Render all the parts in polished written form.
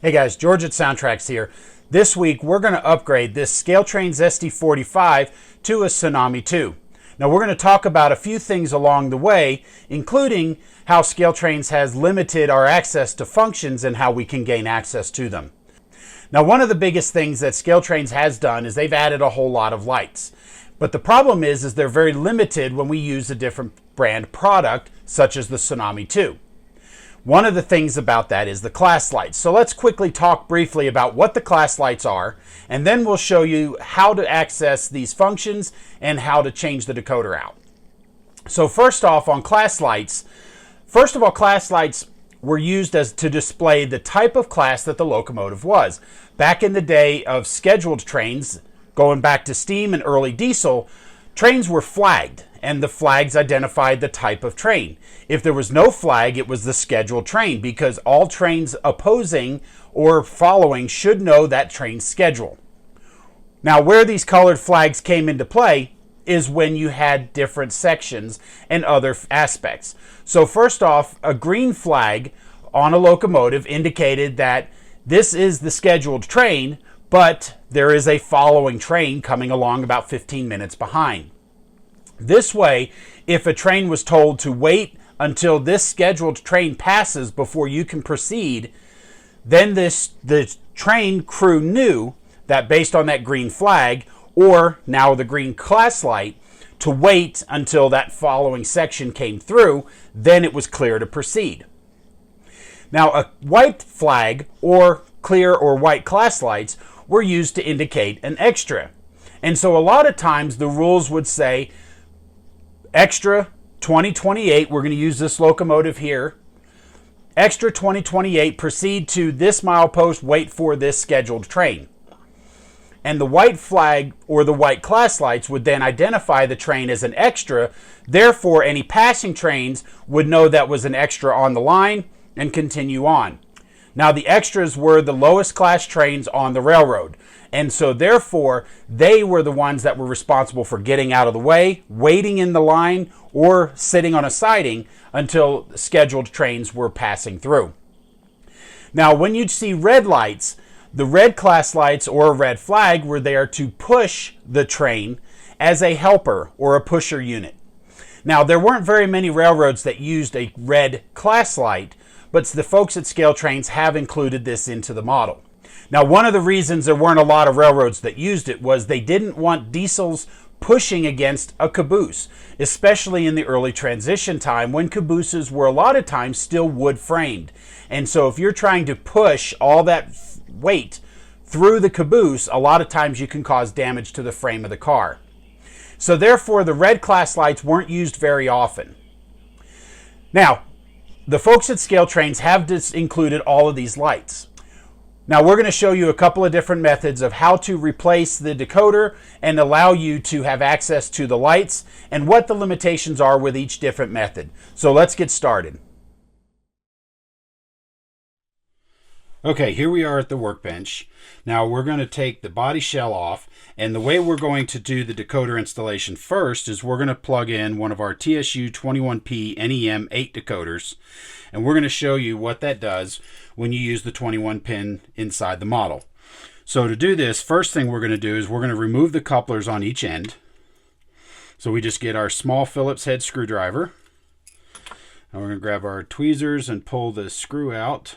Hey guys, George at SoundTraxx here. This week we're going to upgrade this Scale Trains SD45 to a Tsunami2. Now we're going to talk about a few things along the way, including how Scale Trains has limited our access to functions and how we can gain access to them. Now one of the biggest things that Scale Trains has done is they've added a whole lot of lights. But the problem is they're very limited when we use a different brand product such as the Tsunami2. One of the things about that is the class lights. So let's quickly talk briefly about what the class lights are, and then we'll show you how to access these functions and how to change the decoder out. So first off, on class lights, first of all, class lights were used to display the type of class that the locomotive was. Back in the day of scheduled trains, going back to steam and early diesel, trains were flagged, and the flags identified the type of train. If there was no flag, it was the scheduled train, because all trains opposing or following should know that train's schedule. Now, where these colored flags came into play is when you had different sections and other aspects. So first off, a green flag on a locomotive indicated that this is the scheduled train, but there is a following train coming along about 15 minutes behind. This way, if a train was told to wait until this scheduled train passes before you can proceed, then the train crew knew that based on that green flag, or now the green class light, to wait until that following section came through, then it was clear to proceed. Now, a white flag or clear or white class lights were used to indicate an extra. And so a lot of times the rules would say, extra 2028, we're going to use this locomotive here. Extra 2028, proceed to this milepost, wait for this scheduled train. And the white flag or the white class lights would then identify the train as an extra. Therefore, any passing trains would know that was an extra on the line and continue on. Now, the extras were the lowest class trains on the railroad. And so therefore, they were the ones that were responsible for getting out of the way, waiting in the line, or sitting on a siding until scheduled trains were passing through. Now, when you'd see red lights, the red class lights or a red flag were there to push the train as a helper or a pusher unit. Now, there weren't very many railroads that used a red class light, but the folks at Scale Trains have included this into the model. Now, one of the reasons there weren't a lot of railroads that used it was they didn't want diesels pushing against a caboose, especially in the early transition time when cabooses were a lot of times still wood framed. And so if you're trying to push all that weight through the caboose, a lot of times you can cause damage to the frame of the car. So therefore, the red class lights weren't used very often. Now, the folks at Scale Trains have included all of these lights. Now we're going to show you a couple of different methods of how to replace the decoder and allow you to have access to the lights and what the limitations are with each different method. So let's get started. Okay, here we are at the workbench. Now we're going to take the body shell off, and the way we're going to do the decoder installation first is we're going to plug in one of our TSU-21P8 decoders, and we're going to show you what that does when you use the 21 pin inside the model. So to do this, first thing we're going to do is we're going to remove the couplers on each end. So we just get our small Phillips head screwdriver, and we're going to grab our tweezers and pull the screw out.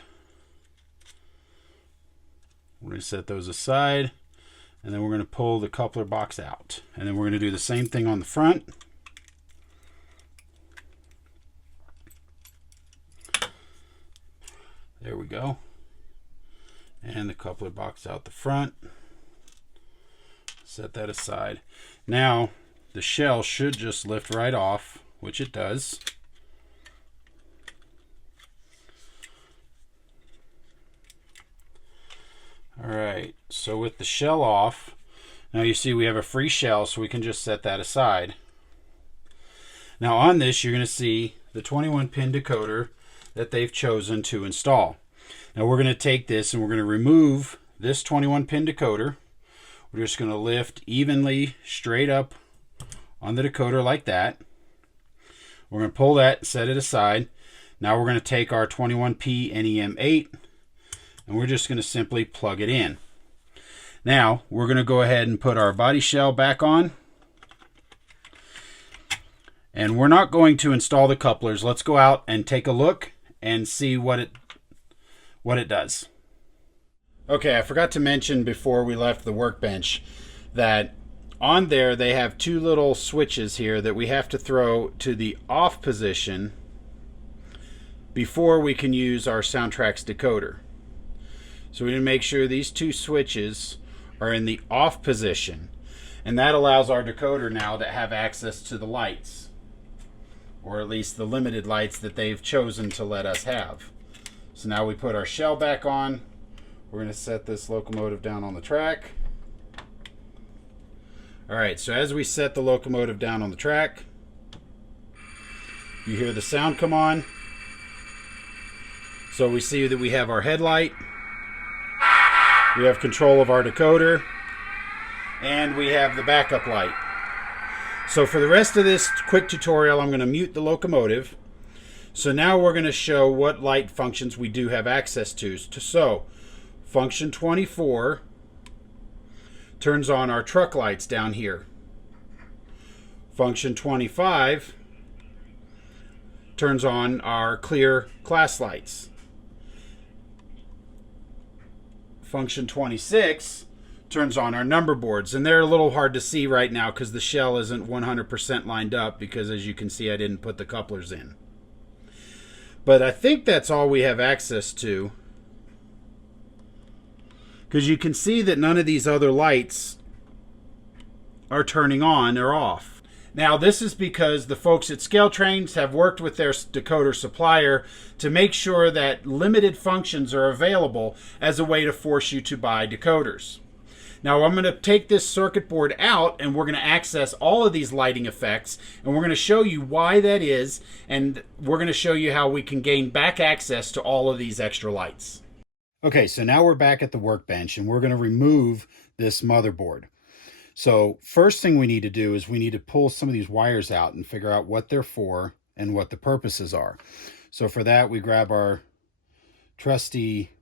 We're going to set those aside, and then we're going to pull the coupler box out. And then we're going to do the same thing on the front. There we go. And the coupler box out the front. Set that aside. Now, the shell should just lift right off, which it does. Alright, so with the shell off, now you see we have a free shell, so we can just set that aside. Now on this, you're going to see the 21 pin decoder that they've chosen to install. Now we're going to take this and we're going to remove this 21 pin decoder. We're just going to lift evenly straight up on the decoder like that. We're going to pull that, set it aside. Now we're going to take our 21P NEM8 and we're just going to simply plug it in. Now we're going to go ahead and put our body shell back on, and we're not going to install the couplers. Let's go out and take a look and see what it does. Okay, I forgot to mention before we left the workbench that on there they have two little switches here that we have to throw to the off position before we can use our SoundTraxx decoder. So we need to make sure these two switches are in the off position, and that allows our decoder now to have access to the lights, or at least the limited lights that they've chosen to let us have. So now we put our shell back on. We're going to set this locomotive down on the track. Alright, so as we set the locomotive down on the track, you hear the sound come on. So we see that we have our headlight, we have control of our decoder, and we have the backup light. So for the rest of this quick tutorial, I'm going to mute the locomotive. So now we're going to show what light functions we do have access to. So function 24 turns on our truck lights down here. Function 25 turns on our clear class lights. Function 26 turns on our number boards, and they're a little hard to see right now because the shell isn't 100% lined up, because as you can see I didn't put the couplers in. But I think that's all we have access to, because you can see that none of these other lights are turning on or off. Now this is because the folks at Scale Trains have worked with their decoder supplier to make sure that limited functions are available as a way to force you to buy decoders. Now I'm going to take this circuit board out, and we're going to access all of these lighting effects, and we're going to show you why that is, and we're going to show you how we can gain back access to all of these extra lights. Okay, so now we're back at the workbench, and we're going to remove this motherboard. So first thing we need to do is we need to pull some of these wires out and figure out what they're for and what the purposes are. So for that, we grab our trusty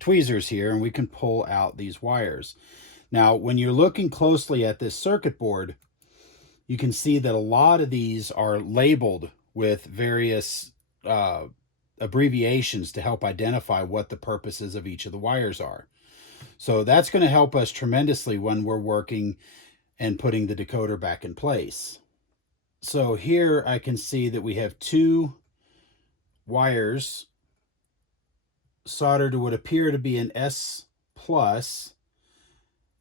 tweezers here, and we can pull out these wires. Now, when you're looking closely at this circuit board, you can see that a lot of these are labeled with various abbreviations to help identify what the purposes of each of the wires are. So that's going to help us tremendously when we're working and putting the decoder back in place. So here I can see that we have two wires soldered to what appear to be an S plus,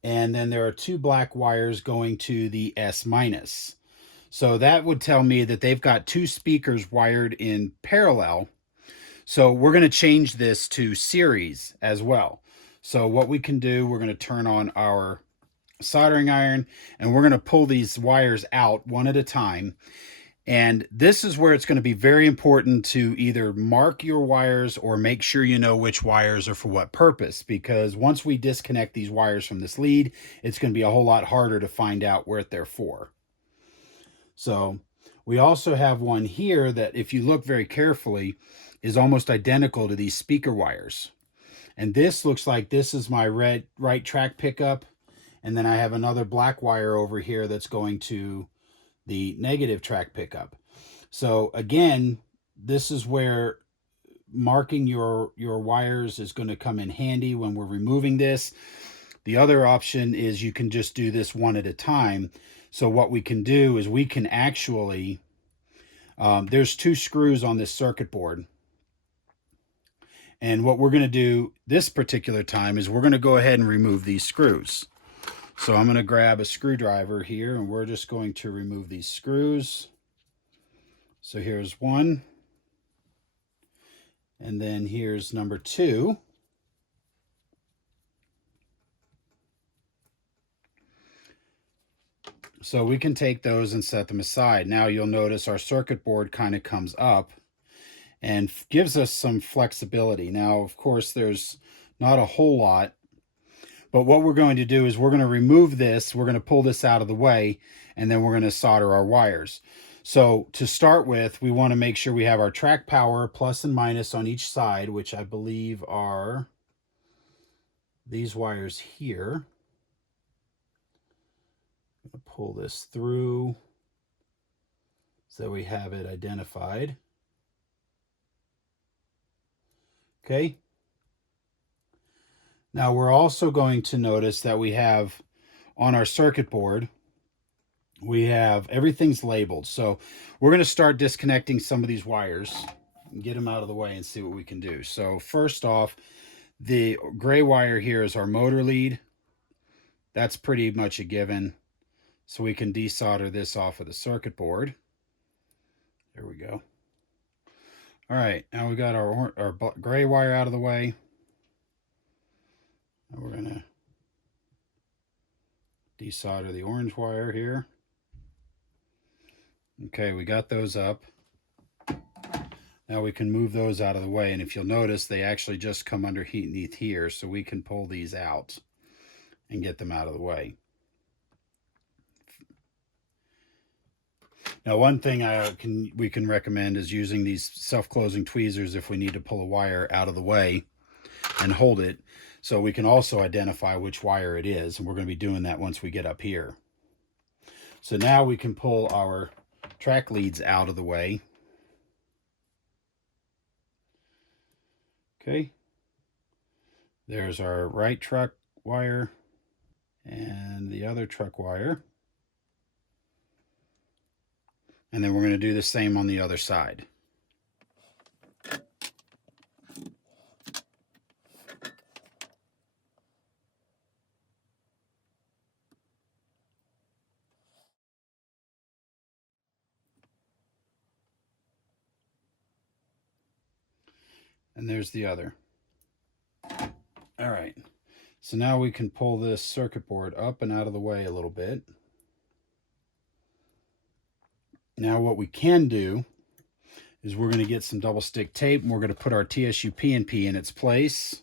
and then there are two black wires going to the S minus. So that would tell me that they've got two speakers wired in parallel. So we're going to change this to series as well. So what we can do, we're going to turn on our soldering iron, and we're going to pull these wires out one at a time. And this is where it's going to be very important to either mark your wires or make sure you know which wires are for what purpose, because once we disconnect these wires from this lead, it's going to be a whole lot harder to find out what they're for. So we also have one here that, if you look very carefully, is almost identical to these speaker wires. And this looks like this is my right track pickup, and then I have another black wire over here that's going to the negative track pickup. So again, this is where marking your wires is going to come in handy when we're removing this. The other option is you can just do this one at a time. So what we can do is we can actually, there's two screws on this circuit board. And what we're going to do this particular time is we're going to go ahead and remove these screws. So I'm going to grab a screwdriver here, and we're just going to remove these screws. So here's one. And then here's number two. So we can take those and set them aside. Now you'll notice our circuit board kind of comes up and gives us some flexibility. Now, of course, there's not a whole lot, but what we're going to do is we're going to remove this, we're going to pull this out of the way, and then we're going to solder our wires. So to start with, we want to make sure we have our track power plus and minus on each side, which I believe are these wires here. I'm going to pull this through so we have it identified. Okay. Now we're also going to notice that we have on our circuit board, we have everything's labeled. So we're going to start disconnecting some of these wires and get them out of the way and see what we can do. So first off, the gray wire here is our motor lead. That's pretty much a given. So we can desolder this off of the circuit board. There we go. All right, now we got our gray wire out of the way. And we're going to desolder the orange wire here. Okay, we got those up. Now we can move those out of the way, and if you'll notice, they actually just come underneath here, so we can pull these out and get them out of the way. Now, one thing we can recommend is using these self-closing tweezers if we need to pull a wire out of the way and hold it, so we can also identify which wire it is, and we're going to be doing that once we get up here. So now we can pull our track leads out of the way. Okay, there's our right truck wire and the other truck wire. And then we're going to do the same on the other side. And there's the other. All right, so now we can pull this circuit board up and out of the way a little bit. Now what we can do is we're going to get some double stick tape and we're going to put our TSU-PNP in its place.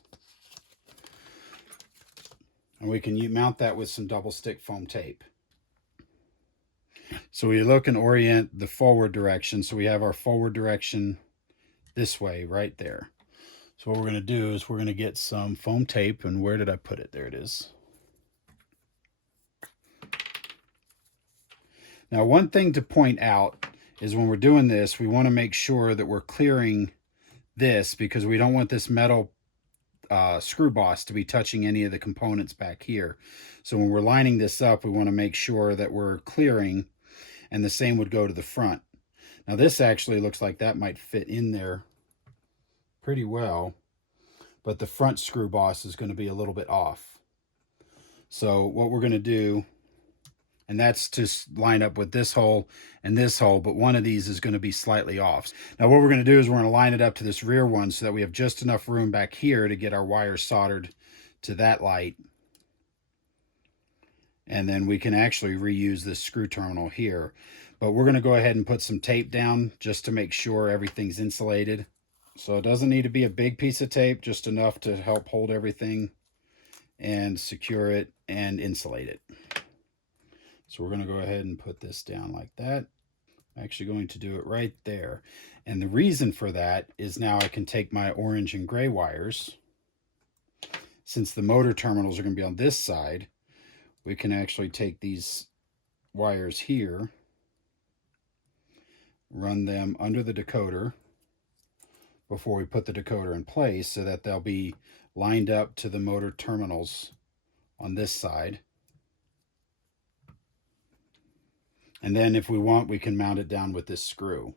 And we can mount that with some double stick foam tape. So we look and orient the forward direction. So we have our forward direction this way right there. So what we're going to do is we're going to get some foam tape, and where did I put it? There it is. Now, one thing to point out is when we're doing this, we want to make sure that we're clearing this, because we don't want this metal screw boss to be touching any of the components back here. So when we're lining this up, we want to make sure that we're clearing, and the same would go to the front. Now this actually looks like that might fit in there pretty well, but the front screw boss is going to be a little bit off. So what we're going to do, and that's to line up with this hole and this hole, but one of these is going to be slightly off. Now what we're going to do is we're going to line it up to this rear one so that we have just enough room back here to get our wires soldered to that light. And then we can actually reuse this screw terminal here. But we're going to go ahead and put some tape down just to make sure everything's insulated. So it doesn't need to be a big piece of tape, just enough to help hold everything and secure it and insulate it. So we're going to go ahead and put this down like that. I'm actually going to do it right there. And the reason for that is now I can take my orange and gray wires. Since the motor terminals are going to be on this side, we can actually take these wires here, run them under the decoder before we put the decoder in place, so that they'll be lined up to the motor terminals on this side. And then if we want, we can mount it down with this screw.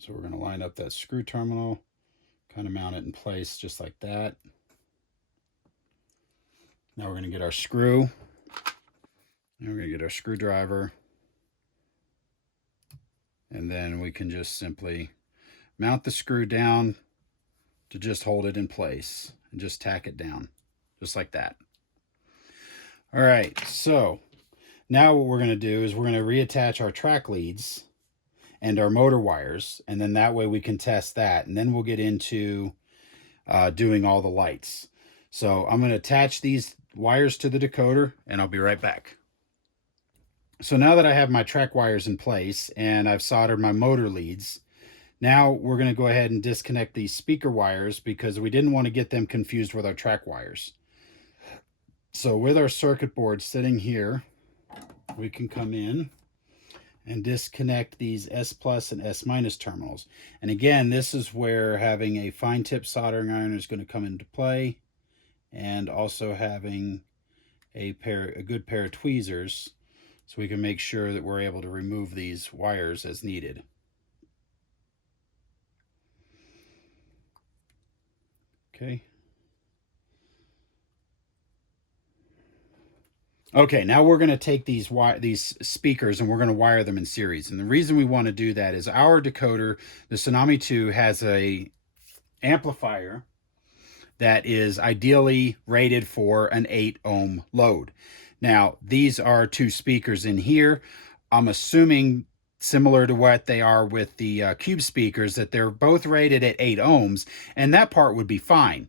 So we're going to line up that screw terminal, kind of mount it in place just like that. Now we're going to get our screw. And we're going to get our screwdriver. And then we can just simply mount the screw down to just hold it in place and just tack it down just like that. All right, so now what we're going to do is we're going to reattach our track leads and our motor wires, and then that way we can test that, and then we'll get into doing all the lights. So I'm going to attach these wires to the decoder, and I'll be right back. So now that I have my track wires in place and I've soldered my motor leads, now we're going to go ahead and disconnect these speaker wires because we didn't want to get them confused with our track wires. So with our circuit board sitting here, we can come in and disconnect these S plus and S minus terminals. And again, this is where having a fine tip soldering iron is going to come into play, and also having a good pair of tweezers so we can make sure that we're able to remove these wires as needed. Okay. Okay, now we're going to take these speakers and we're going to wire them in series. And the reason we want to do that is our decoder, the Tsunami2, has a amplifier that is ideally rated for an 8 ohm load. Now, these are two speakers in here. I'm assuming, similar to what they are with the Cube speakers, that they're both rated at 8 ohms, and that part would be fine.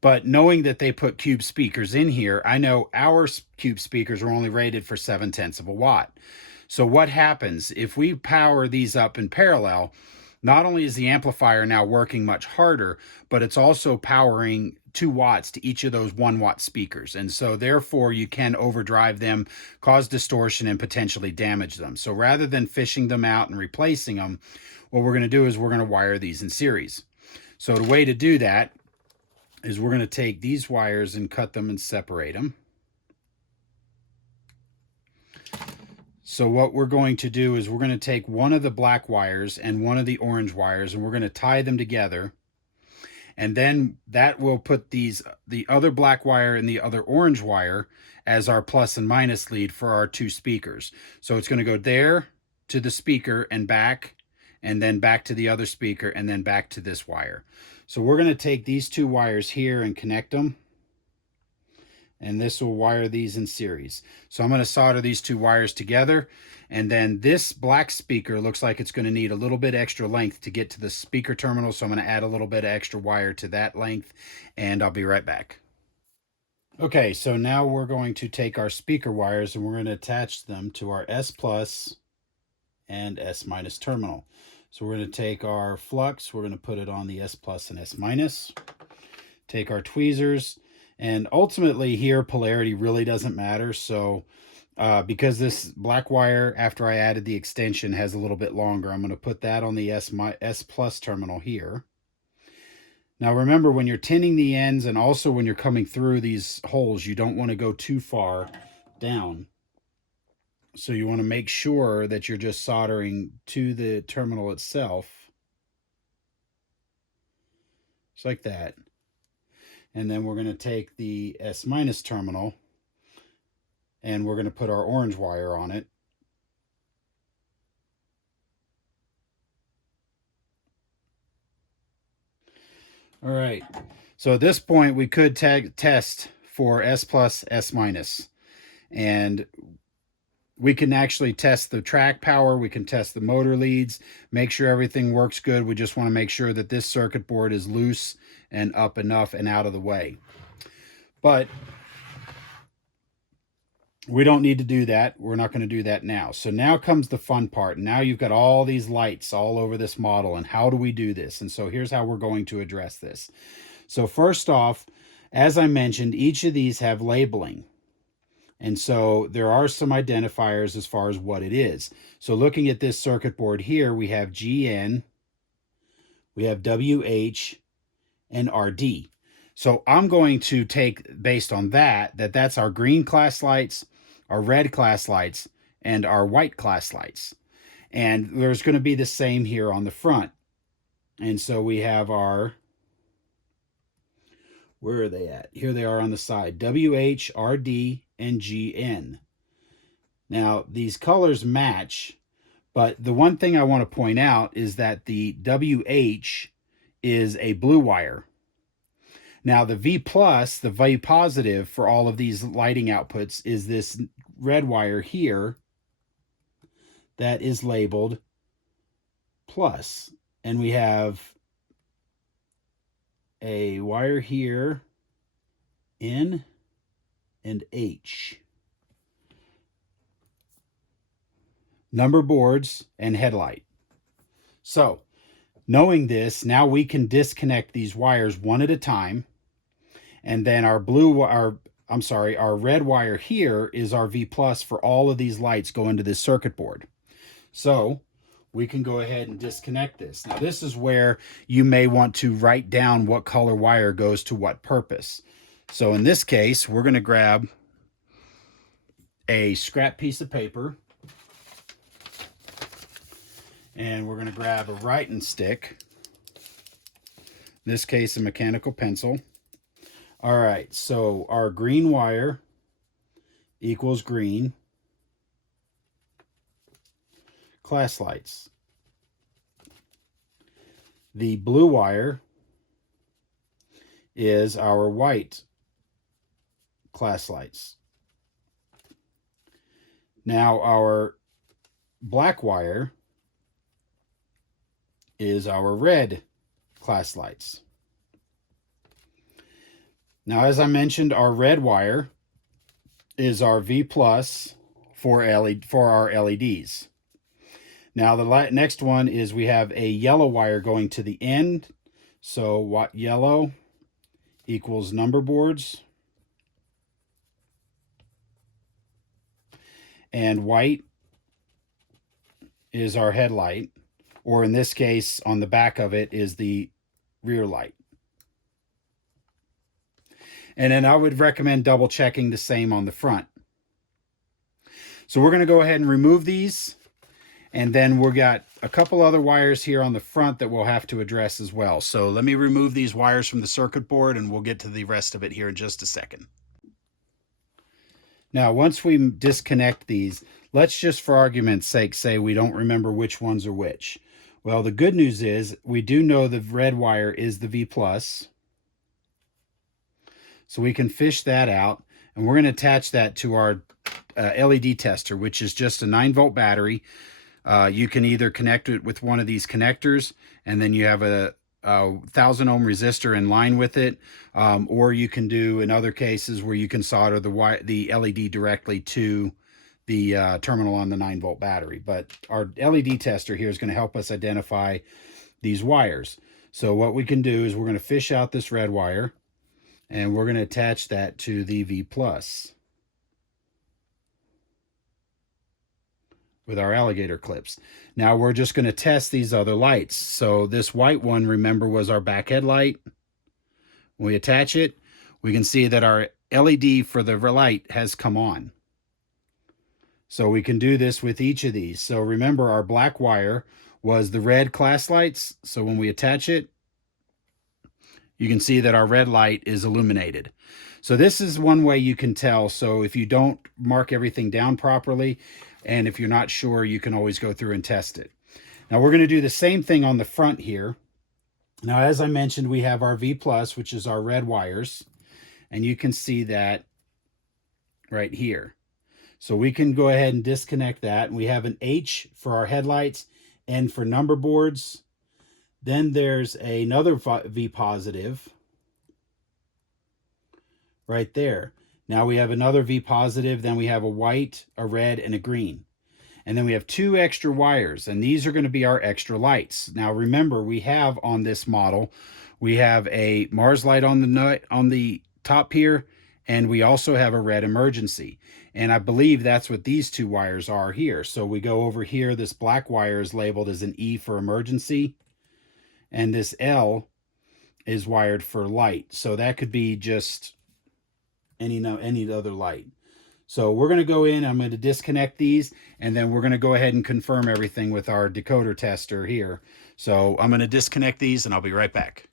But knowing that they put Cube speakers in here, I know our Cube speakers are only rated for 0.7 of a watt. So what happens if we power these up in parallel? Not only is the amplifier now working much harder, but it's also powering 2 watts to each of those 1 watt speakers. And so therefore you can overdrive them, cause distortion, and potentially damage them. So rather than fishing them out and replacing them, what we're going to do is we're going to wire these in series. So the way to do that is we're going to take these wires and cut them and separate them. So what we're going to do is we're going to take one of the black wires and one of the orange wires, and we're going to tie them together. And then that will put the other black wire and the other orange wire as our plus and minus lead for our 2 speakers. So it's going to go there to the speaker and then back to the other speaker, and then back to this wire. So we're going to take these 2 wires here and connect them, and this will wire these in series. So I'm going to solder these 2 wires together, and then this black speaker looks like it's going to need a little bit extra length to get to the speaker terminal, so I'm going to add a little bit of extra wire to that length, and I'll be right back. Okay, so now we're going to take our speaker wires and we're going to attach them to our S plus and S minus terminal. So we're going to take our flux, we're going to put it on the S plus and S minus, take our tweezers, and ultimately here polarity really doesn't matter. So because this black wire, after I added the extension, has a little bit longer, I'm going to put that on the S plus terminal here. Now remember, when you're tinning the ends and also when you're coming through these holes, you don't want to go too far down. So you want to make sure that you're just soldering to the terminal itself, just like that. And then we're going to take the S minus terminal and we're going to put our orange wire on it. All right. So at this point, we could test for S plus, S minus. And we can actually test the track power, we can test the motor leads, make sure everything works good. We just want to make sure that this circuit board is loose and up enough and out of the way. But we don't need to do that. We're not going to do that now. So now comes the fun part. Now you've got all these lights all over this model, and how do we do this? And so here's how we're going to address this. So first off, as I mentioned, each of these have labeling. And so there are some identifiers as far as what it is. So looking at this circuit board here, we have GN, we have WH, and RD. So I'm going to take, based on that's our green class lights, our red class lights, and our white class lights. And there's going to be the same here on the front. And so we have our, where are they at? Here they are on the side, WH, RD, and GN. Now, these colors match, but the one thing I want to point out is that the WH is a blue wire. Now, the V plus, the V positive for all of these lighting outputs, is this red wire here that is labeled plus. And we have a wire here, N and H. number boards, and headlight. So, knowing this, now we can disconnect these wires one at a time. And then our red wire here is our V plus for all of these lights go into this circuit board. So we can go ahead and disconnect this. Now this is where you may want to write down what color wire goes to what purpose. So in this case, we're going to grab a scrap piece of paper and we're going to grab a writing stick. In this case, a mechanical pencil. All right, so our green wire equals green class lights. The blue wire is our white class lights. Now our black wire is our red class lights. Now, as I mentioned, our red wire is our V plus for our LEDs. Now, the next one is we have a yellow wire going to the end. So what yellow equals number boards. And white is our headlight, or in this case, on the back of it is the rear light. And then I would recommend double checking the same on the front. So we're going to go ahead and remove these. And then we've got a couple other wires here on the front that we'll have to address as well. So let me remove these wires from the circuit board and we'll get to the rest of it here in just a second. Now, once we disconnect these, let's just for argument's sake say we don't remember which ones are which. Well, the good news is we do know the red wire is the V plus. So we can fish that out, and we're going to attach that to our LED tester, which is just a 9-volt battery. You can either connect it with one of these connectors, and then you have a 1,000 ohm resistor in line with it, or you can do in other cases where you can solder the LED directly to the terminal on the 9-volt battery. But our LED tester here is going to help us identify these wires. So what we can do is we're going to fish out this red wire, and we're going to attach that to the V plus with our alligator clips. Now we're just going to test these other lights. So this white one, remember, was our back headlight. When we attach it, we can see that our LED for the light has come on. So we can do this with each of these. So remember, our black wire was the red class lights. So when we attach it, you can see that our red light is illuminated. So this is one way you can tell. So if you don't mark everything down properly, and if you're not sure, you can always go through and test it. Now we're going to do the same thing on the front here. Now, as I mentioned, we have our V plus, which is our red wires, and you can see that right here. So we can go ahead and disconnect that. And we have an H for our headlights and for number boards. Then there's another V positive right there. Now we have another V positive, then we have a white, a red, and a green. And then we have 2 extra wires, and these are going to be our extra lights. Now remember, we have on this model, we have a Mars light on the top here, and we also have a red emergency. And I believe that's what these 2 wires are here. So we go over here, this black wire is labeled as an E for emergency, and this L is wired for light. So that could be just any other light. So we're going to go in, I'm going to disconnect these, and then we're going to go ahead and confirm everything with our decoder tester here. So I'm going to disconnect these and I'll be right back.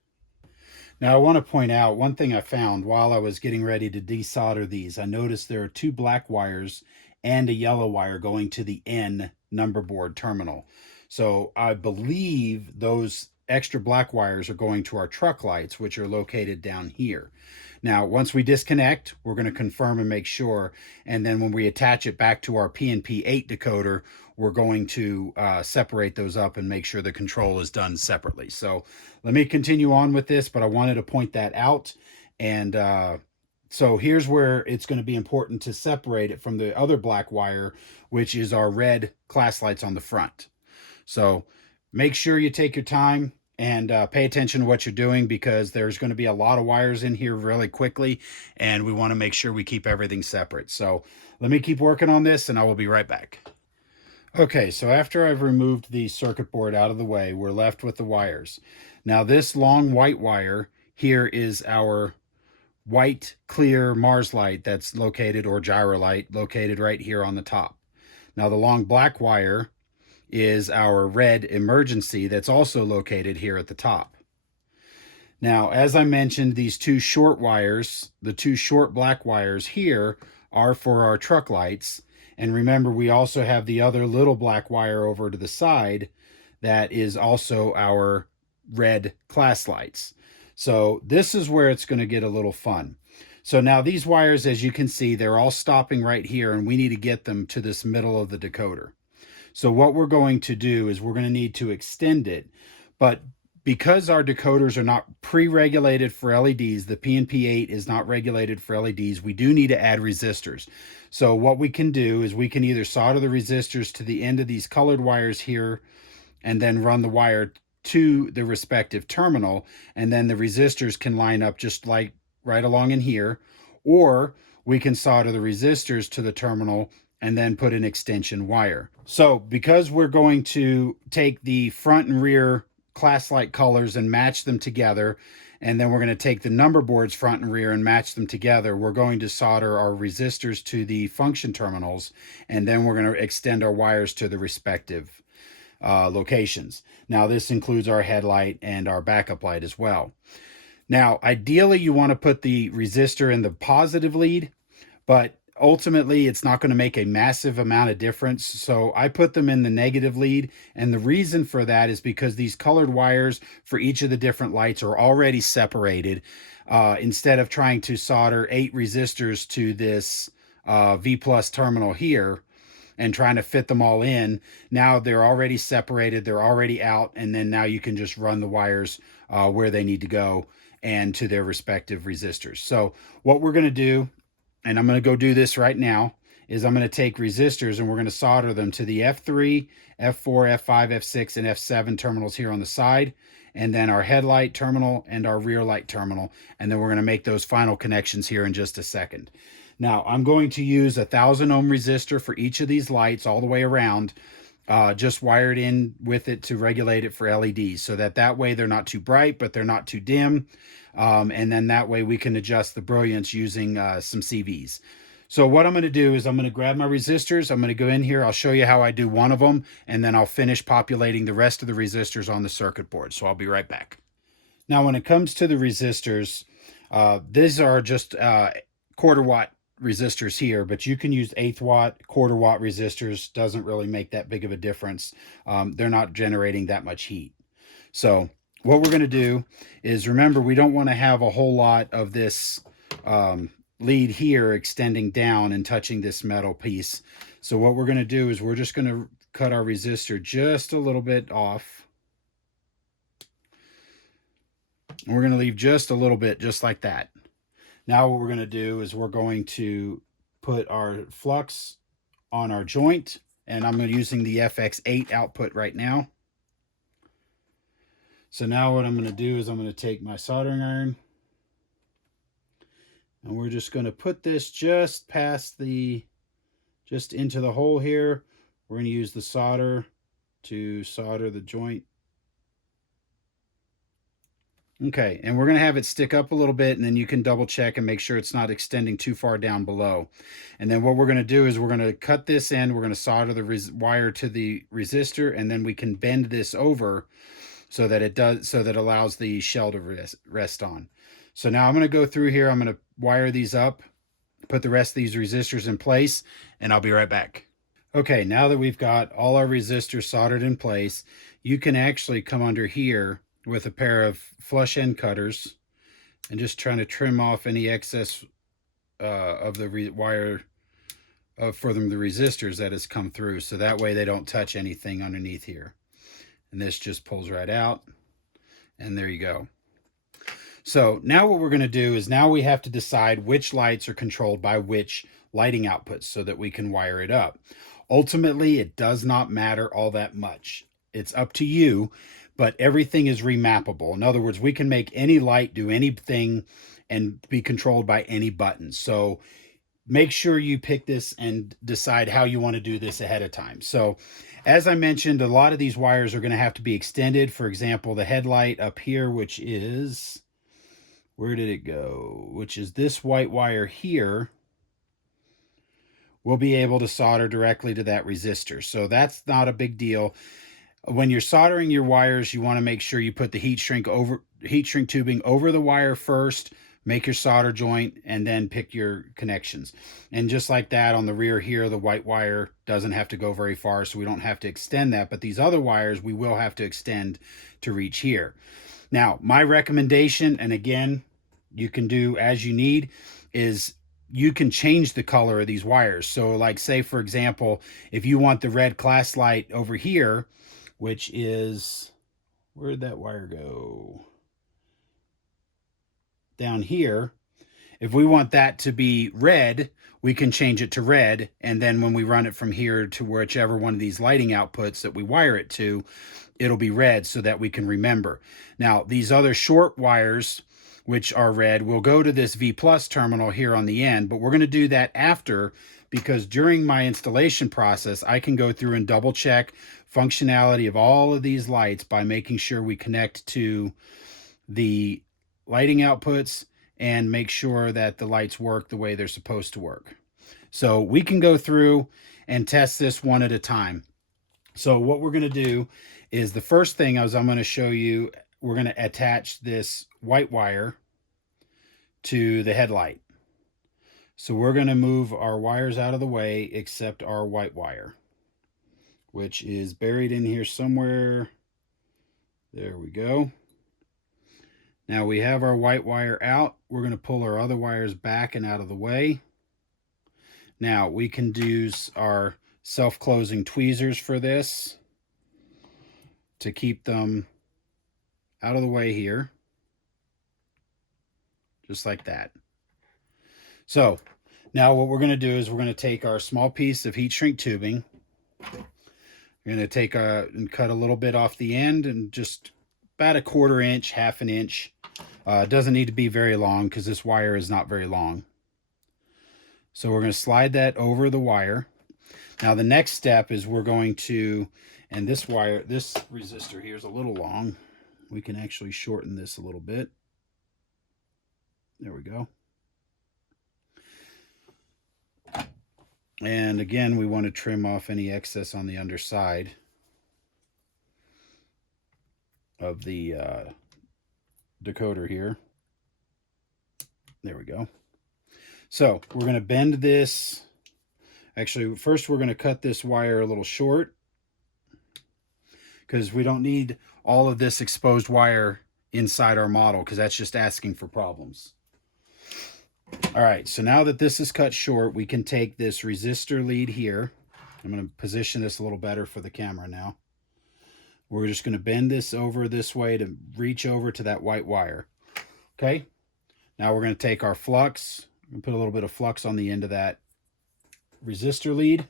Now I want to point out one thing I found while I was getting ready to desolder these. I noticed there are 2 black wires and a yellow wire going to the N number board terminal. So I believe those extra black wires are going to our truck lights, which are located down here. Now, once we disconnect, we're going to confirm and make sure. And then when we attach it back to our PNP8 decoder, we're going to separate those up and make sure the control is done separately. So let me continue on with this, but I wanted to point that out. And So here's where it's going to be important to separate it from the other black wire, which is our red class lights on the front. So make sure you take your time and pay attention to what you're doing, because there's going to be a lot of wires in here really quickly, and we want to make sure we keep everything separate. So let me keep working on this, and I will be right back. Okay, so after I've removed the circuit board out of the way, we're left with the wires. Now this long white wire here is our white clear Mars light that's located, or gyro light, located right here on the top. Now the long black wire is our red emergency that's also located here at the top. Now, as I mentioned, these two short wires, the two short black wires here, are for our truck lights. And remember, we also have the other little black wire over to the side that is also our red class lights. So this is where it's going to get a little fun. So now these wires, as you can see, they're all stopping right here, and we need to get them to this middle of the decoder. So what we're going to do is we're going to need to extend it, but because our decoders are not pre-regulated for LEDs, the PNP8 is not regulated for LEDs, we do need to add resistors. So what we can do is we can either solder the resistors to the end of these colored wires here, and then run the wire to the respective terminal, and then the resistors can line up just like right along in here, or we can solder the resistors to the terminal and then put an extension wire. So because we're going to take the front and rear class light colors and match them together, and then we're going to take the number boards front and rear and match them together, we're going to solder our resistors to the function terminals, and then we're going to extend our wires to the respective locations. Now this includes our headlight and our backup light as well. Now ideally you want to put the resistor in the positive lead, but ultimately it's not going to make a massive amount of difference, so I put them in the negative lead. And the reason for that is because these colored wires for each of the different lights are already separated. Instead of trying to solder 8 resistors to this V plus terminal here and trying to fit them all in, now they're already separated, they're already out, and then now you can just run the wires where they need to go and to their respective resistors. So what we're going to do, and I'm going to go do this right now, is I'm going to take resistors and we're going to solder them to the F3, F4, F5, F6, and F7 terminals here on the side, and then our headlight terminal and our rear light terminal, and then we're going to make those final connections here in just a second. Now I'm going to use 1,000 ohm resistor for each of these lights all the way around, just wired in with it to regulate it for LEDs, so that way they're not too bright, but they're not too dim. And then that way we can adjust the brilliance using some CVs. So what I'm going to do is I'm going to grab my resistors. I'm going to go in here. I'll show you how I do one of them, and then I'll finish populating the rest of the resistors on the circuit board. So I'll be right back. Now, when it comes to the resistors, these are just quarter watt resistors here, but you can use 1/8 watt, quarter watt resistors. Doesn't really make that big of a difference. They're not generating that much heat. So what we're going to do is, remember, we don't want to have a whole lot of this lead here extending down and touching this metal piece. So what we're going to do is we're just going to cut our resistor just a little bit off. And we're going to leave just a little bit, just like that. Now what we're going to do is we're going to put our flux on our joint, and I'm using the FX8 output right now. So now what I'm going to do is I'm going to take my soldering iron, and we're just going to put this just past just into the hole here. We're going to use the solder to solder the joint. Okay, and we're going to have it stick up a little bit, and then you can double check and make sure it's not extending too far down below. And then what we're going to do is we're going to cut this end, we're going to solder the wire to the resistor, and then we can bend this over so that it allows the shell to rest on. So now I'm going to go through here, I'm going to wire these up, put the rest of these resistors in place, and I'll be right back. Okay, now that we've got all our resistors soldered in place, you can actually come under here with a pair of flush end cutters and just trying to trim off any excess of the wire for the resistors that has come through, so that way they don't touch anything underneath here. And this just pulls right out, and there you go. So now what we're going to do is now we have to decide which lights are controlled by which lighting outputs so that we can wire it up. Ultimately, it does not matter all that much. It's up to you, but everything is remappable. In other words, we can make any light do anything and be controlled by any button. So make sure you pick this and decide how you want to do this ahead of time. So as I mentioned, a lot of these wires are going to have to be extended. For example, the headlight up here, which is, where did it go? Which is this white wire here, we'll be able to solder directly to that resistor. So that's not a big deal. When you're soldering your wires, you want to make sure you put the heat shrink tubing over the wire first, make your solder joint, and then pick your connections. And just like that, on the rear here, the white wire doesn't have to go very far, so we don't have to extend that. But these other wires, we will have to extend to reach here. Now, my recommendation, and again, you can do as you need, is you can change the color of these wires. So like, say, for example, if you want the red class light over here, which is, where'd that wire go? Down here. If we want that to be red, we can change it to red. And then when we run it from here to whichever one of these lighting outputs that we wire it to, it'll be red so that we can remember. Now, these other short wires, which are red, will go to this V plus terminal here on the end, but we're going to do that after, because during my installation process, I can go through and double check functionality of all of these lights by making sure we connect to the lighting outputs and make sure that the lights work the way they're supposed to work. So we can go through and test this one at a time. So what we're going to do is, the first thing is I'm going to show you, we're going to attach this white wire to the headlight. So we're going to move our wires out of the way except our white wire, which is buried in here somewhere. There we go. Now we have our white wire out. We're going to pull our other wires back and out of the way. Now we can use our self-closing tweezers for this to keep them out of the way here, just like that. So now what we're going to do is we're going to take our small piece of heat shrink tubing. We're going to take and cut a little bit off the end, and just about 1/4 inch, 1/2 inch. It doesn't need to be very long because this wire is not very long. So we're going to slide that over the wire. Now the next step is we're going to, and this wire, this resistor here is a little long. We can actually shorten this a little bit. There we go. And again, we want to trim off any excess on the underside of the decoder here. There we go. So we're going to bend this. Actually, first we're going to cut this wire a little short, because we don't need all of this exposed wire inside our model, because that's just asking for problems. All right, so now that this is cut short, we can take this resistor lead here. I'm going to position this a little better for the camera now. We're just going to bend this over this way to reach over to that white wire. Okay, now we're going to take our flux and put a little bit of flux on the end of that resistor lead.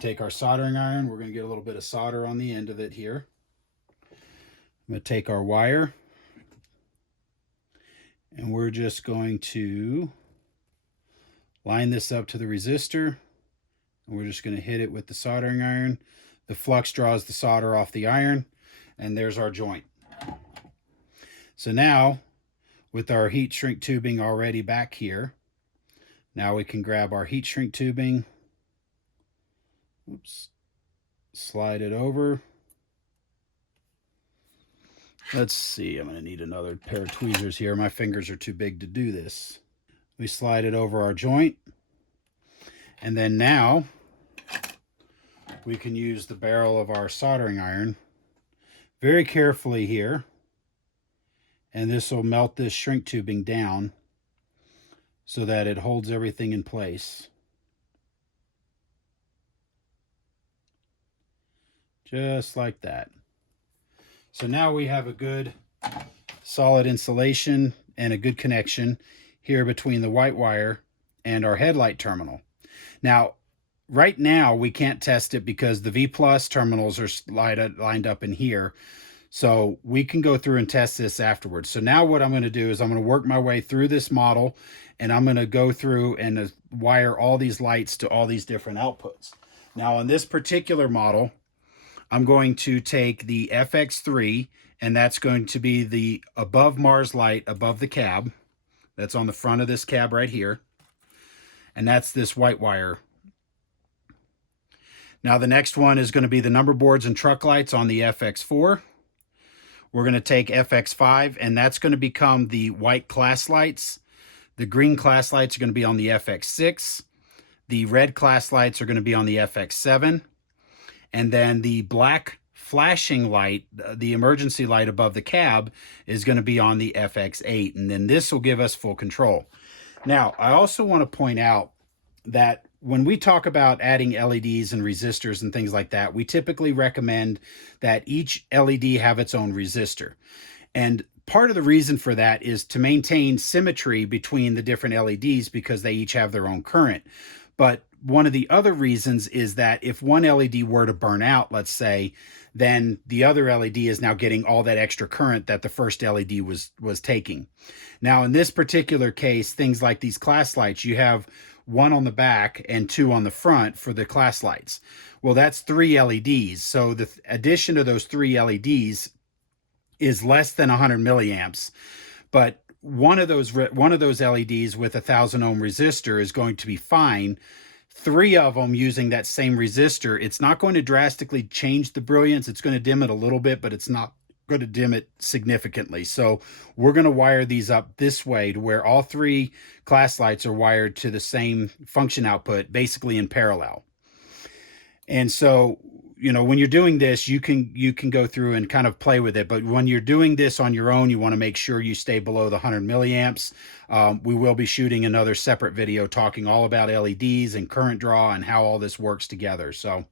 Take our soldering iron. We're going to get a little bit of solder on the end of it here. I'm going to take our wire, and we're just going to line this up to the resistor, and we're just going to hit it with the soldering iron. The flux draws the solder off the iron, and there's our joint. So now, with our heat shrink tubing already back here, now we can grab our heat shrink tubing, oops, slide it over. Let's see, I'm going to need another pair of tweezers here. My fingers are too big to do this. We slide it over our joint, and then now we can use the barrel of our soldering iron very carefully here, and this will melt this shrink tubing down so that it holds everything in place. Just like that. So now we have a good solid insulation and a good connection here between the white wire and our headlight terminal. Now, right now we can't test it because the V+ terminals are lined up in here. So we can go through and test this afterwards. So now what I'm going to do is I'm going to work my way through this model, and I'm going to go through and wire all these lights to all these different outputs. Now on this particular model, I'm going to take the FX3, and that's going to be the above Mars light above the cab. That's on the front of this cab right here. And that's this white wire. Now the next one is going to be the number boards and truck lights on the FX4. We're going to take FX5, and that's going to become the white class lights. The green class lights are going to be on the FX6. The red class lights are going to be on the FX7. And then the black flashing light, the emergency light above the cab, is going to be on the FX8. And then this will give us full control. Now, I also want to point out that when we talk about adding LEDs and resistors and things like that, we typically recommend that each LED have its own resistor. And part of the reason for that is to maintain symmetry between the different LEDs because they each have their own current. But one of the other reasons is that if one LED were to burn out, let's say, then the other LED is now getting all that extra current that the first LED was taking. Now, in this particular case, things like these class lights, you have one on the back and two on the front for the class lights. Well, that's 3 LEDs. So the addition of those 3 LEDs is less than 100 milliamps. But one of those LEDs with a 1,000 ohm resistor is going to be fine. 3 of them using that same resistor, it's not going to drastically change the brilliance. It's going to dim it a little bit, but it's not going to dim it significantly. So we're going to wire these up this way to where all 3 class lights are wired to the same function output, basically in parallel. And so, you know, when you're doing this, you can go through and kind of play with it. But when you're doing this on your own, you want to make sure you stay below the 100 milliamps. We will be shooting another separate video talking all about LEDs and current draw and how all this works together. So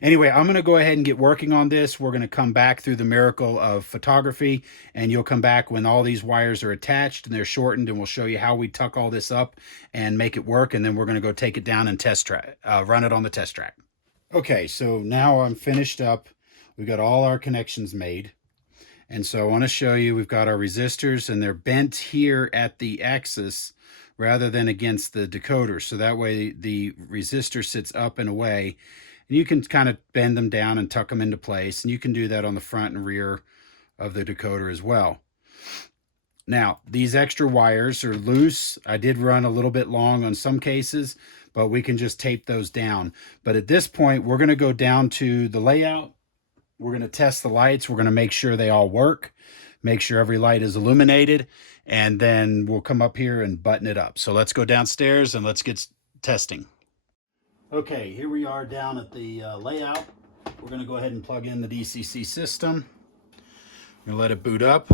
anyway, I'm going to go ahead and get working on this. We're going to come back through the miracle of photography, and you'll come back when all these wires are attached and they're shortened, and we'll show you how we tuck all this up and make it work. And then we're going to go take it down and run it on the test track. Okay, so now I'm finished up. We've got all our connections made. And so I want to show you, we've got our resistors, and they're bent here at the axis rather than against the decoder. So that way the resistor sits up and away. And you can kind of bend them down and tuck them into place. And you can do that on the front and rear of the decoder as well. Now, these extra wires are loose. I did run a little bit long on some cases, but we can just tape those down. But at this point, we're going to go down to the layout. We're going to test the lights. We're going to make sure they all work, make sure every light is illuminated, and then we'll come up here and button it up. So let's go downstairs and let's get testing. Okay, here we are down at the layout. We're going to go ahead and plug in the DCC system. We're going to let it boot up.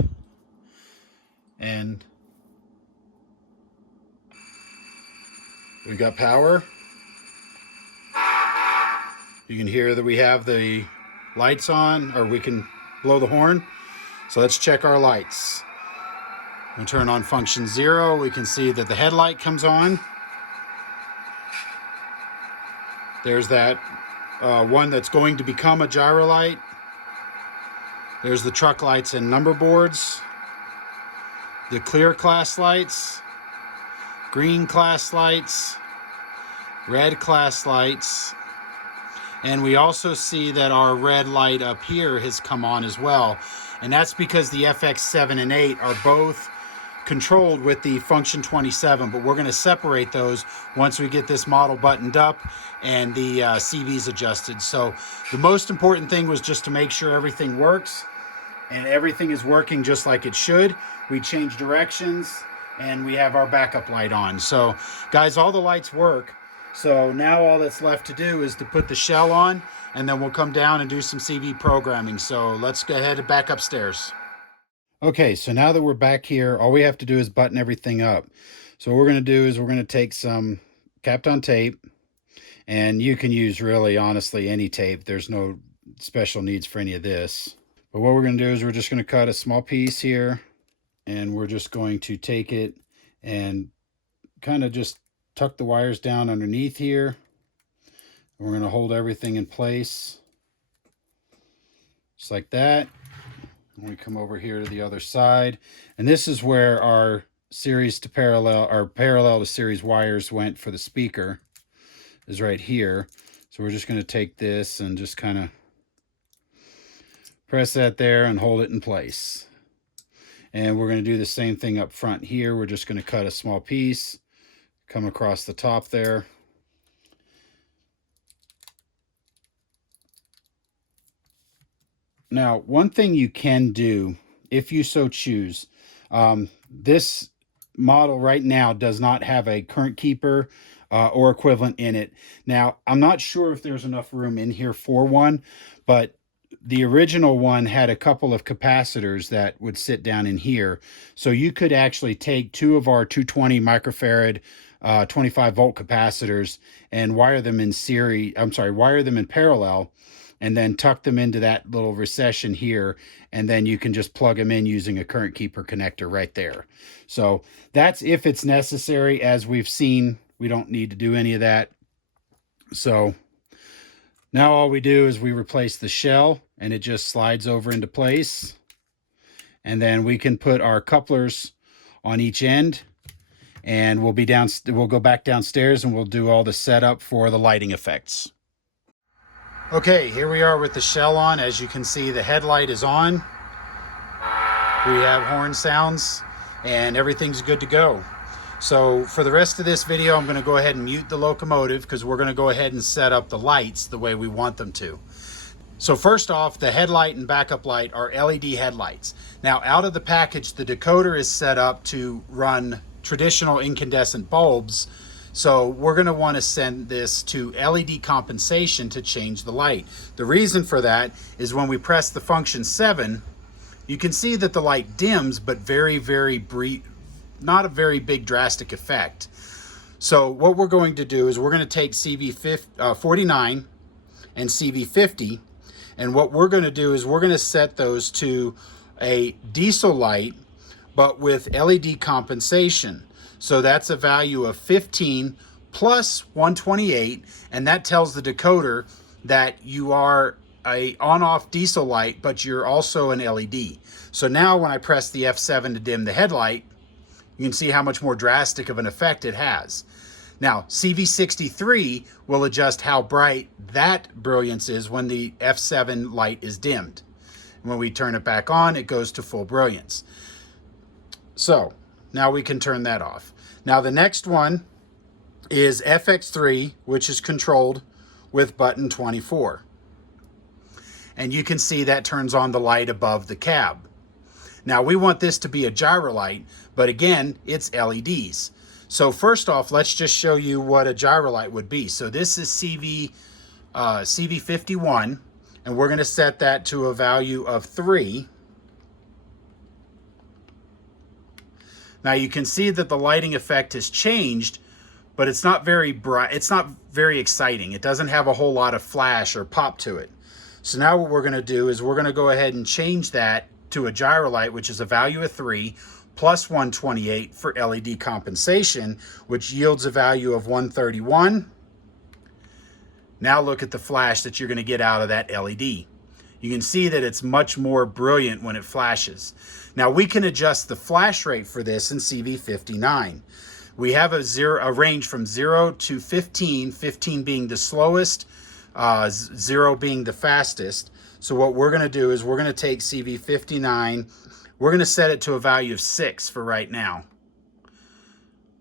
And we got power. You can hear that we have the lights on, or we can blow the horn. So let's check our lights. We'll turn on function 0. We can see that the headlight comes on. There's that one that's going to become a gyro light. There's the truck lights and number boards. The clear class lights, green class lights, red class lights, and we also see that our red light up here has come on as well. And that's because the FX7 and 8 are both controlled with the function 27, but we're going to separate those once we get this model buttoned up and the CVs adjusted. So the most important thing was just to make sure everything works, and everything is working just like it should. We change directions and we have our backup light on. So guys, all the lights work. So now all that's left to do is to put the shell on, and then we'll come down and do some CV programming. So let's go ahead and back upstairs. Okay, so now that we're back here, all we have to do is button everything up. So what we're going to do is we're going to take some Kapton tape, and you can use really honestly any tape. There's no special needs for any of this. But what we're going to do is we're just going to cut a small piece here and we're just going to take it and kind of just tuck the wires down underneath here. We're going to hold everything in place just like that. And we come over here to the other side, and this is where our series to parallel, or parallel to series wires went for the speaker, is right here. So we're just going to take this and just kind of press that there and hold it in place. And we're going to do the same thing up front here. We're just going to cut a small piece, come across the top there. Now, one thing you can do, if you so choose, this model right now does not have a current keeper or equivalent in it. Now, I'm not sure if there's enough room in here for one, but the original one had a couple of capacitors that would sit down in here. So you could actually take two of our 220 microfarad 25 volt capacitors and wire them in parallel, and then tuck them into that little recession here, and then you can just plug them in using a current keeper connector right there. So that's if it's necessary. As we've seen, we don't need to do any of that. So now all we do is we replace the shell, and it just slides over into place. And then we can put our couplers on each end, and we'll go back downstairs and we'll do all the setup for the lighting effects. Okay, here we are with the shell on. As you can see, the headlight is on. We have horn sounds and everything's good to go. So for the rest of this video, I'm going to go ahead and mute the locomotive because we're going to go ahead and set up the lights the way we want them to. So first off, the headlight and backup light are LED headlights. Now out of the package, the decoder is set up to run traditional incandescent bulbs. So we're going to want to send this to LED compensation to change the light. The reason for that is when we press the function 7, you can see that the light dims, but very brief, not a very big drastic effect. So what we're going to do is we're going to take CV49 and CV50, and what we're going to do is we're going to set those to a diesel light, but with LED compensation. So that's a value of 15 plus 128, and that tells the decoder that you are a on-off diesel light, but you're also an LED. So now when I press the F7 to dim the headlight, you can see how much more drastic of an effect it has. Now, CV63 will adjust how bright that brilliance is when the F7 light is dimmed. When we turn it back on, it goes to full brilliance. So now we can turn that off. Now the next one is FX3, which is controlled with button 24. And you can see that turns on the light above the cab. Now we want this to be a gyro light, but again, it's LEDs. So first off, let's just show you what a gyro light would be. So this is CV51, and we're going to set that to a value of 3. Now you can see that the lighting effect has changed, but it's not very bright. It's not very exciting. It doesn't have a whole lot of flash or pop to it. So now what we're going to do is we're going to go ahead and change that to a gyro light, which is a value of 3 plus 128 for LED compensation, which yields a value of 131. Now look at the flash that you're going to get out of that LED. You can see that it's much more brilliant when it flashes. Now we can adjust the flash rate for this in CV59. We have a range from 0 to 15, 15 being the slowest, 0 being the fastest. So what we're going to do is we're going to take CV59, we're going to set it to a value of 6 for right now.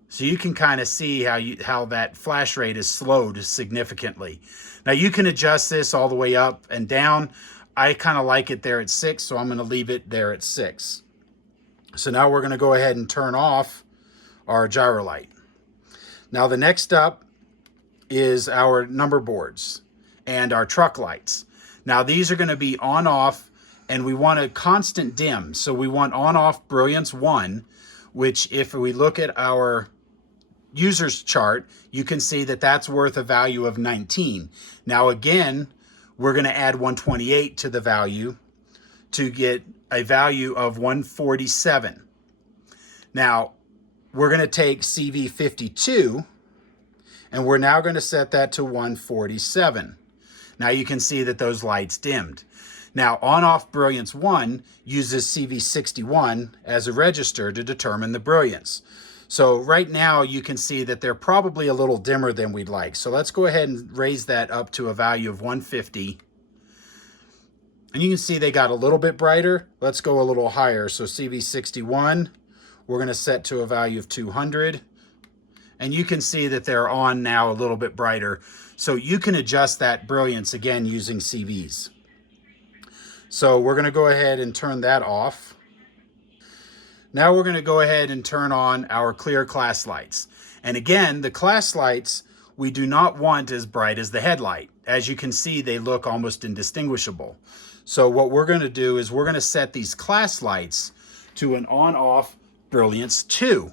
So you can kind of see how that flash rate is slowed significantly. Now you can adjust this all the way up and down. I kind of like it there at 6, so I'm going to leave it there at 6. So now we're going to go ahead and turn off our gyro light. Now the next up is our number boards and our truck lights. Now these are going to be on off, and we want a constant dim. So we want on off brilliance 1, which if we look at our users chart, you can see that that's worth a value of 19. Now again, we're going to add 128 to the value to get a value of 147. Now, we're going to take CV52, and we're now going to set that to 147. Now you can see that those lights dimmed. Now, on-off brilliance 1 uses CV61 as a register to determine the brilliance. So right now you can see that they're probably a little dimmer than we'd like. So let's go ahead and raise that up to a value of 150. And you can see they got a little bit brighter. Let's go a little higher. So CV61, we're going to set to a value of 200. And you can see that they're on now a little bit brighter. So you can adjust that brilliance again using CVs. So we're going to go ahead and turn that off. Now we're going to go ahead and turn on our clear class lights. And again, the class lights we do not want as bright as the headlight. As you can see, they look almost indistinguishable. So what we're going to do is we're going to set these class lights to an on-off brilliance 2.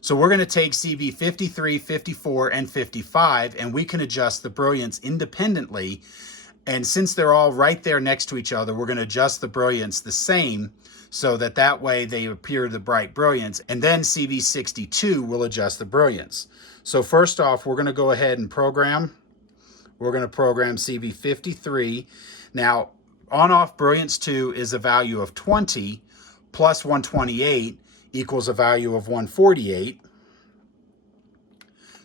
So we're going to take CV 53, 54, and 55, and we can adjust the brilliance independently. And since they're all right there next to each other, we're going to adjust the brilliance the same so that way they appear the bright brilliance. And then CV 62 will adjust the brilliance. So first off, we're going to go ahead and program. We're going to program CV 53. Now, on-off brilliance 2 is a value of 20 plus 128 equals a value of 148.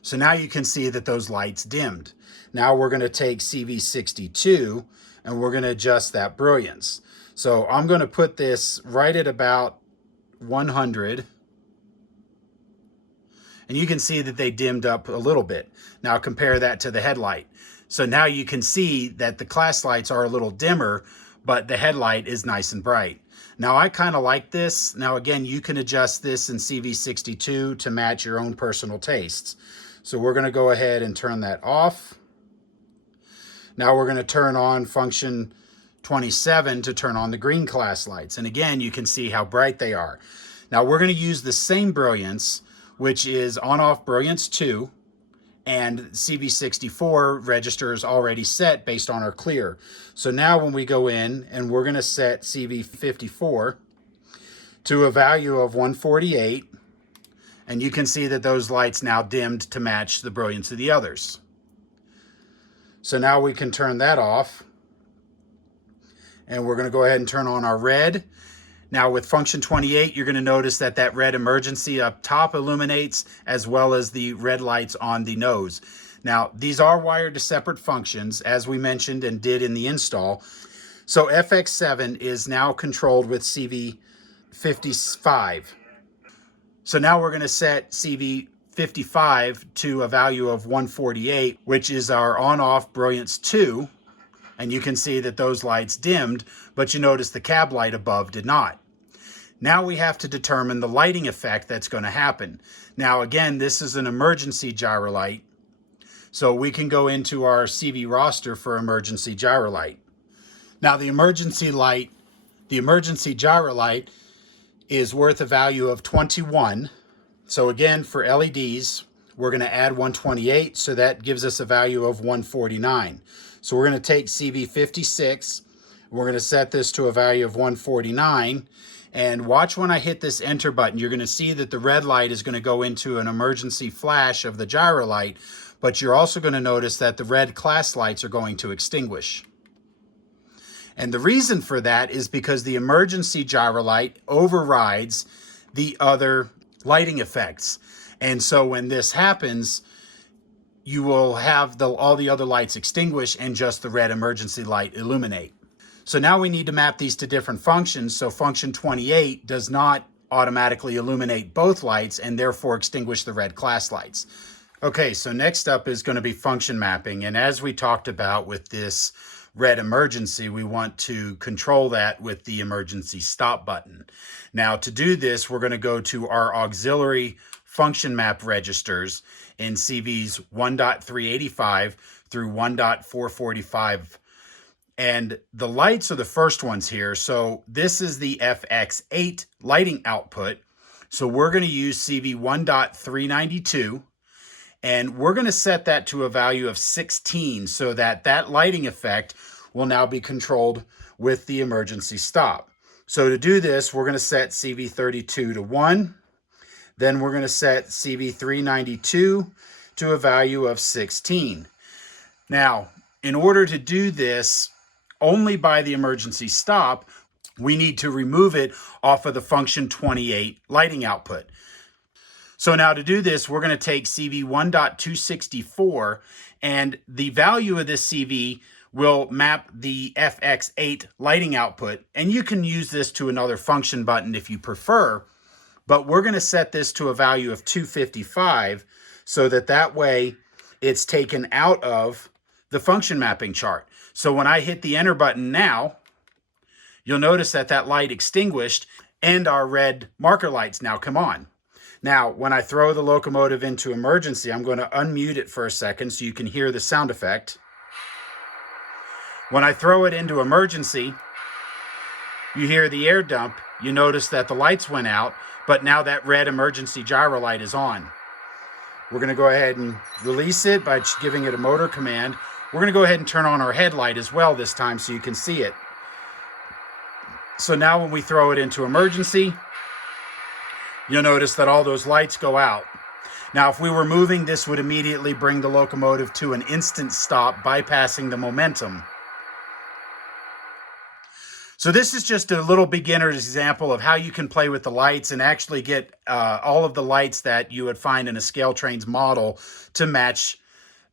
So now you can see that those lights dimmed. Now we're going to take CV62 and we're going to adjust that brilliance. So I'm going to put this right at about 100. And you can see that they dimmed up a little bit. Now compare that to the headlight. So now you can see that the class lights are a little dimmer, but the headlight is nice and bright. Now I kind of like this. Now again, you can adjust this in CV62 to match your own personal tastes. So we're going to go ahead and turn that off. Now we're going to turn on function 27 to turn on the green class lights. And again, you can see how bright they are. Now we're going to use the same brilliance, which is on-off brilliance 2. And CV64 register is already set based on our clear. So now when we go in and we're going to set CV54 to a value of 148, and you can see that those lights now dimmed to match the brilliance of the others. So now we can turn that off. And we're going to go ahead and turn on our red. Now with function 28, you're going to notice that that red emergency up top illuminates as well as the red lights on the nose. Now these are wired to separate functions as we mentioned and did in the install. So FX7 is now controlled with CV55. So now we're going to set CV55 to a value of 148, which is our on-off brilliance 2. And you can see that those lights dimmed, but you notice the cab light above did not. Now we have to determine the lighting effect that's going to happen. Now again, this is an emergency gyro light. So we can go into our CV roster for emergency gyro light. Now the emergency gyro light is worth a value of 21. So again, for LEDs, we're going to add 128, so that gives us a value of 149. So we're going to take CV56, we're going to set this to a value of 149, and watch when I hit this enter button, you're going to see that the red light is going to go into an emergency flash of the gyro light, but you're also going to notice that the red class lights are going to extinguish. And the reason for that is because the emergency gyro light overrides the other lighting effects. And so when this happens, you will have all the other lights extinguish and just the red emergency light illuminate. So now we need to map these to different functions. So function 28 does not automatically illuminate both lights and therefore extinguish the red class lights. Okay, so next up is going to be function mapping. And as we talked about with this red emergency, we want to control that with the emergency stop button. Now to do this, we're going to go to our auxiliary function map registers in CVs 1.385 through 1.445. And the lights are the first ones here. So this is the FX8 lighting output. So we're going to use CV 1.392. And we're going to set that to a value of 16 so that that lighting effect will now be controlled with the emergency stop. So to do this, we're going to set CV32 to 1. Then we're going to set CV392 to a value of 16. Now, in order to do this only by the emergency stop, we need to remove it off of the function 28 lighting output. So now to do this, we're going to take CV 1.264, and the value of this CV will map the FX8 lighting output, and you can use this to another function button if you prefer, but we're going to set this to a value of 255 so that way it's taken out of the function mapping chart. So when I hit the enter button now, you'll notice that that light extinguished and our red marker lights now come on. Now, when I throw the locomotive into emergency, I'm going to unmute it for a second so you can hear the sound effect. When I throw it into emergency, you hear the air dump. You notice that the lights went out, but now that red emergency gyro light is on. We're going to go ahead and release it by giving it a motor command. We're going to go ahead and turn on our headlight as well this time so you can see it. So now when we throw it into emergency, you'll notice that all those lights go out. Now, if we were moving, this would immediately bring the locomotive to an instant stop, bypassing the momentum. So this is just a little beginner's example of how you can play with the lights and actually get all of the lights that you would find in a Scale Trains model to match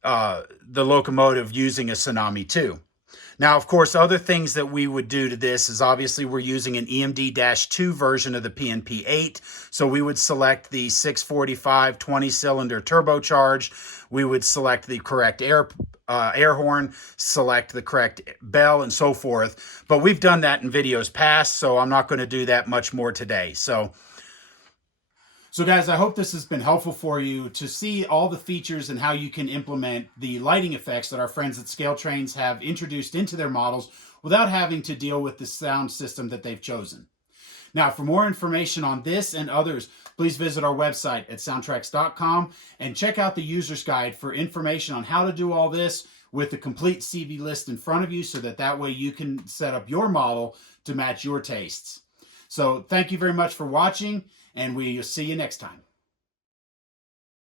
the locomotive using a Tsunami2. Now, of course, other things that we would do to this is obviously we're using an EMD-2 version of the PNP8. So we would select the 645 20-cylinder turbocharged. We would select the correct air horn, select the correct bell, and so forth. But we've done that in videos past, so I'm not going to do that much more today. So guys, I hope this has been helpful for you to see all the features and how you can implement the lighting effects that our friends at Scale Trains have introduced into their models without having to deal with the sound system that they've chosen. Now, for more information on this and others, please visit our website at SoundTraxx.com and check out the user's guide for information on how to do all this with the complete CV list in front of you so that way you can set up your model to match your tastes. So thank you very much for watching, and we'll see you next time.